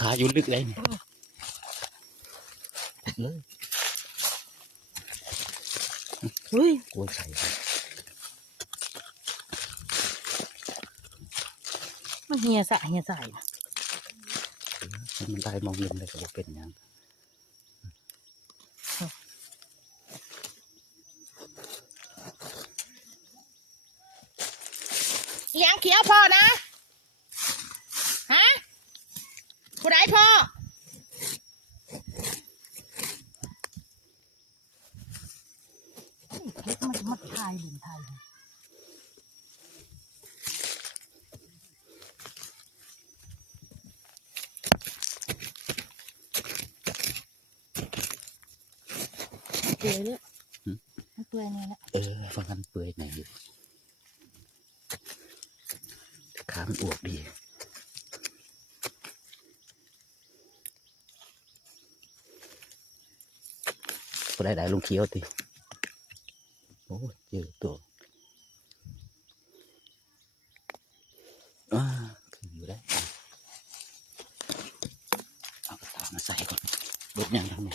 ขาอยู่ลึกเลยเนี่ยเลยเฮ้ยกลัวใส่มันเหี่ยสะนะมันได้มองเห็นเลยก็บอกเป็นอย่างยังเขียวพอนะฮะผู้ใดพอเพชรมันทายหรือทายเปื่อยเลยเปื่อยนี่แหละฟังกันเปื่อยไหนอยู่ขามันอวบดีก็ได้ลงเคี้ยวติโอ้เจอตัวขึ้นอยู่ได้เอากระถางมาใส่ก่อนรถยังทำไง